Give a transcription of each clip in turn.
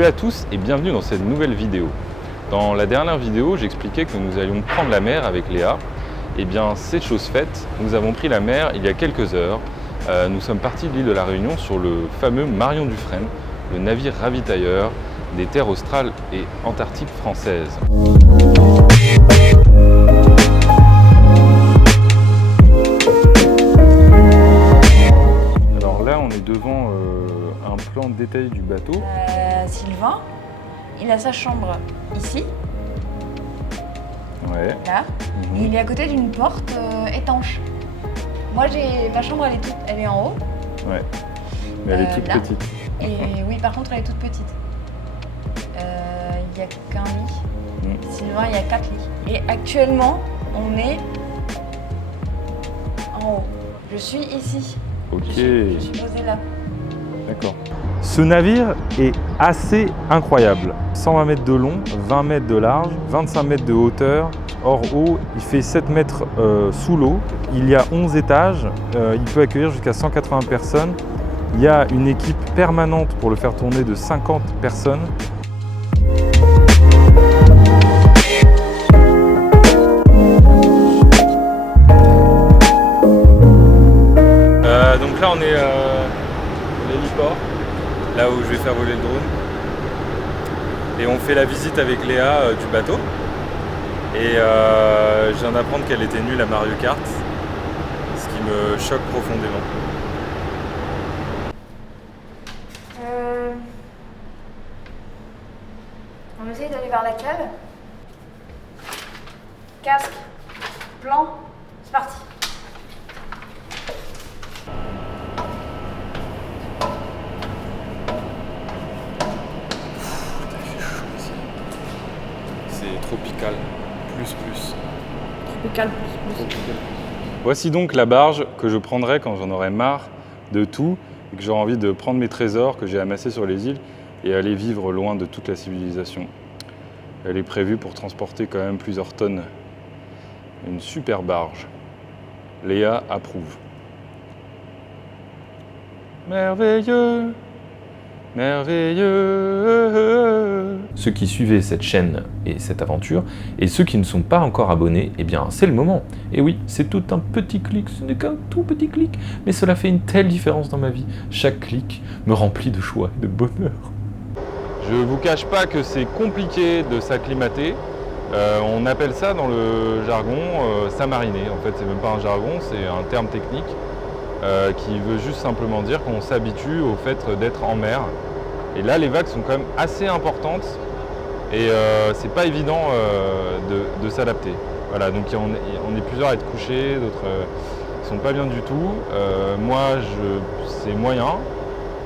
Salut à tous et bienvenue dans cette nouvelle vidéo. Dans la dernière vidéo, j'expliquais que nous allions prendre la mer avec Léa. Et bien, c'est chose faite, nous avons pris la mer il y a quelques heures. Nous sommes partis de l'île de la Réunion sur le fameux Marion Dufresne, le navire ravitailleur des terres australes et antarctiques françaises. Alors là, on est devant un plan de détail du bateau. Sylvain, il a sa chambre ici, Ouais. là, et il est à côté d'une porte étanche. Moi, ma chambre, elle est en haut. Ouais. Mais elle est toute là. petite. Et oui, par contre, elle est toute petite. Il n'y a qu'un lit. Sylvain, il y a 4 lits. Et actuellement, on est en haut. Je suis ici. Ok. Je suis posée là. D'accord. Ce navire est assez incroyable. 120 mètres de long, 20 mètres de large, 25 mètres de hauteur. Hors eau, il fait 7 mètres sous l'eau. Il y a 11 étages. Il peut accueillir jusqu'à 180 personnes. Il y a une équipe permanente pour le faire tourner de 50 personnes. Donc là, on est à l'héliport, là où je vais faire voler le drone. Et on fait la visite avec Léa du bateau. Et je viens d'apprendre qu'elle était nulle à Mario Kart, ce qui me choque profondément. On essaye d'aller vers la cale. Casque, plan, c'est parti. C'est tropical, plus. Tropical plus. Voici donc la barge que je prendrai quand j'en aurai marre de tout et que j'aurai envie de prendre mes trésors que j'ai amassés sur les îles et aller vivre loin de toute la civilisation. Elle est prévue pour transporter quand même plusieurs tonnes. Une super barge. Léa approuve. Merveilleux, merveilleux. Ceux qui suivaient cette chaîne et cette aventure, et ceux qui ne sont pas encore abonnés, eh bien c'est le moment. Et oui, c'est tout un petit clic, ce n'est qu'un tout petit clic, mais cela fait une telle différence dans ma vie. Chaque clic me remplit de joie et de bonheur. Je ne vous cache pas que c'est compliqué de s'acclimater. On appelle ça dans le jargon s'amariner. En fait, c'est même pas un jargon, c'est un terme technique qui veut juste simplement dire qu'on s'habitue au fait d'être en mer. Et là, les vagues sont quand même assez importantes et c'est pas évident de s'adapter. Voilà, donc on est plusieurs à être couchés, d'autres qui sont pas bien du tout. Moi, c'est moyen,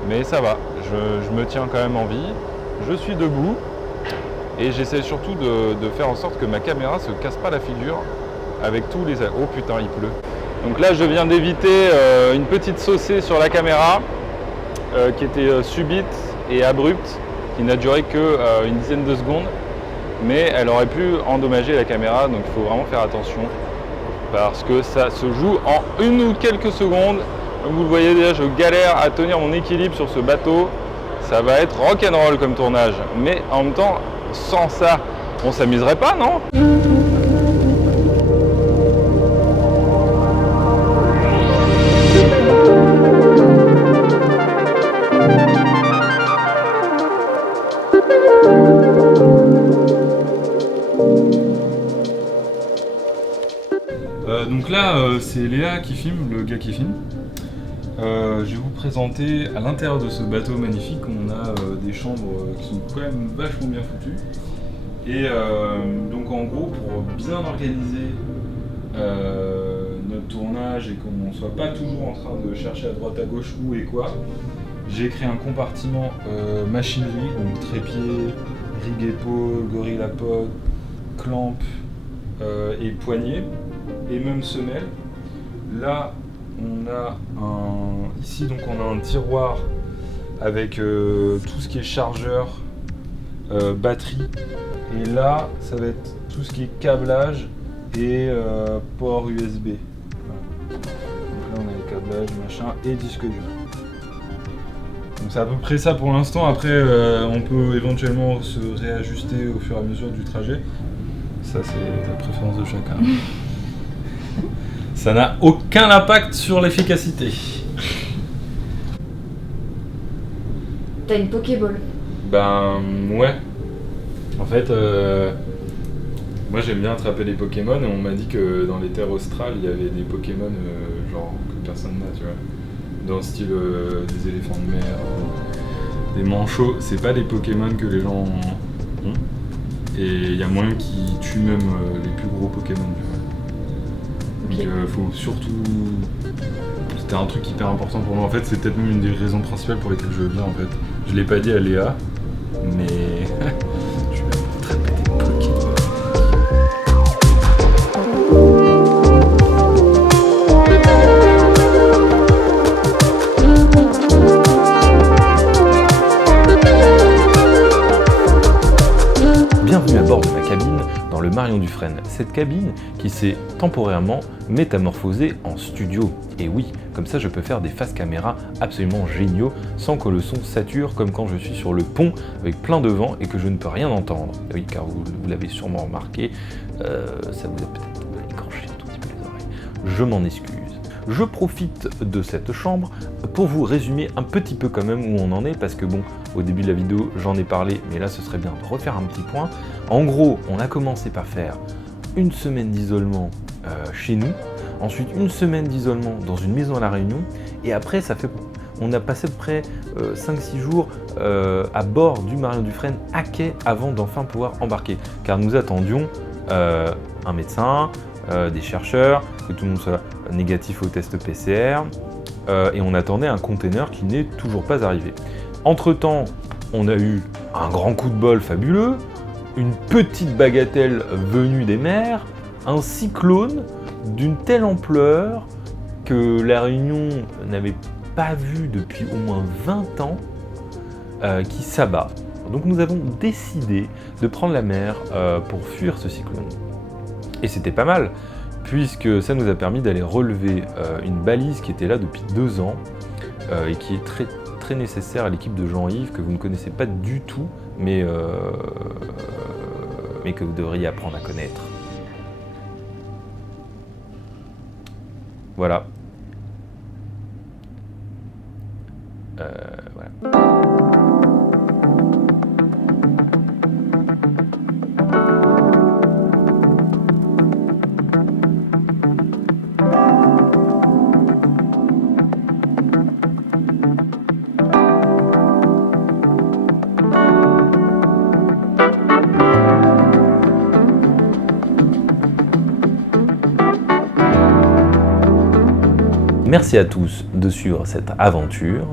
mais ça va. Je me tiens quand même en vie. Je suis debout et j'essaie surtout de faire en sorte que ma caméra se casse pas la figure avec tous les... Oh putain, il pleut. Donc là, je viens d'éviter une petite saucée sur la caméra qui était subite et abrupte, qui n'a duré que une dizaine de secondes, mais elle aurait pu endommager la caméra, donc il faut vraiment faire attention parce que ça se joue en une ou quelques secondes. Comme vous le voyez déjà, je galère à tenir mon équilibre sur ce bateau. Ça va être rock'n'roll comme tournage, mais en même temps, sans ça, on s'amuserait pas, non ? Donc là, c'est Léa qui filme, le gars qui filme. Je vais vous présenter à l'intérieur de ce bateau magnifique. On a des chambres qui sont quand même vachement bien foutues. Et donc en gros, pour bien organiser notre tournage et qu'on ne soit pas toujours en train de chercher à droite à gauche où et quoi, j'ai créé un compartiment machinerie, donc trépied, rig épaule, gorillapod, clamp et poignée, et même semelle. Là, on a ici donc on a un tiroir avec tout ce qui est chargeur, batterie, et là ça va être tout ce qui est câblage et port USB. Voilà. Donc là on a les câblages, machin, et disque dur. Donc c'est à peu près ça pour l'instant. Après, on peut éventuellement se réajuster au fur et à mesure du trajet. Ça, c'est la préférence de chacun. Ça n'a aucun impact sur l'efficacité. T'as une Pokéball. Ben ouais. En fait, moi j'aime bien attraper les Pokémon et on m'a dit que dans les terres australes il y avait des Pokémon genre que personne n'a, tu vois. Dans le style des éléphants de mer, des manchots. C'est pas des Pokémon que les gens ont. Et il y a moyen qu'ils tuent même les plus gros Pokémon, tu vois. Donc faut surtout... C'était un truc hyper important pour moi. En fait, c'est peut-être même une des raisons principales pour lesquelles je viens en fait. Je l'ai pas dit à Léa, mais je vais attraper des Pokémon. Bienvenue à bord de ma cabine dans le Marion Dufresne. Cette cabine qui s'est temporairement métamorphosée en studio. Et oui, comme ça je peux faire des faces caméra absolument géniaux sans que le son sature comme quand je suis sur le pont avec plein de vent et que je ne peux rien entendre. Oui, car vous l'avez sûrement remarqué, ça vous a peut-être écorché un tout petit peu les oreilles. Je m'en excuse. Je profite de cette chambre pour vous résumer un petit peu quand même où on en est, parce que bon, au début de la vidéo, j'en ai parlé, mais là, ce serait bien de refaire un petit point. En gros, on a commencé par faire une semaine d'isolement chez nous, ensuite une semaine d'isolement dans une maison à La Réunion, et après, on a passé à peu près 5-6 jours à bord du Marion Dufresne à quai avant d'enfin pouvoir embarquer, car nous attendions un médecin, des chercheurs, que tout le monde soit négatif au test PCR, et on attendait un container qui n'est toujours pas arrivé. Entre-temps, on a eu un grand coup de bol fabuleux, une petite bagatelle venue des mers, un cyclone d'une telle ampleur que La Réunion n'avait pas vu depuis au moins 20 ans, qui s'abat. Donc nous avons décidé de prendre la mer pour fuir ce cyclone. Et c'était pas mal, puisque ça nous a permis d'aller relever une balise qui était là depuis 2 ans et qui est très, très nécessaire à l'équipe de Jean-Yves, que vous ne connaissez pas du tout, mais que vous devriez apprendre à connaître. Voilà. Voilà. Merci à tous de suivre cette aventure.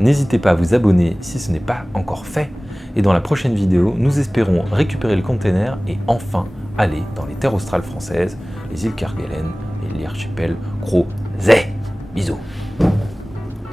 N'hésitez pas à vous abonner si ce n'est pas encore fait. Et dans la prochaine vidéo, nous espérons récupérer le container et enfin aller dans les terres australes françaises, les îles Kerguelen et l'archipel Crozet. Bisous.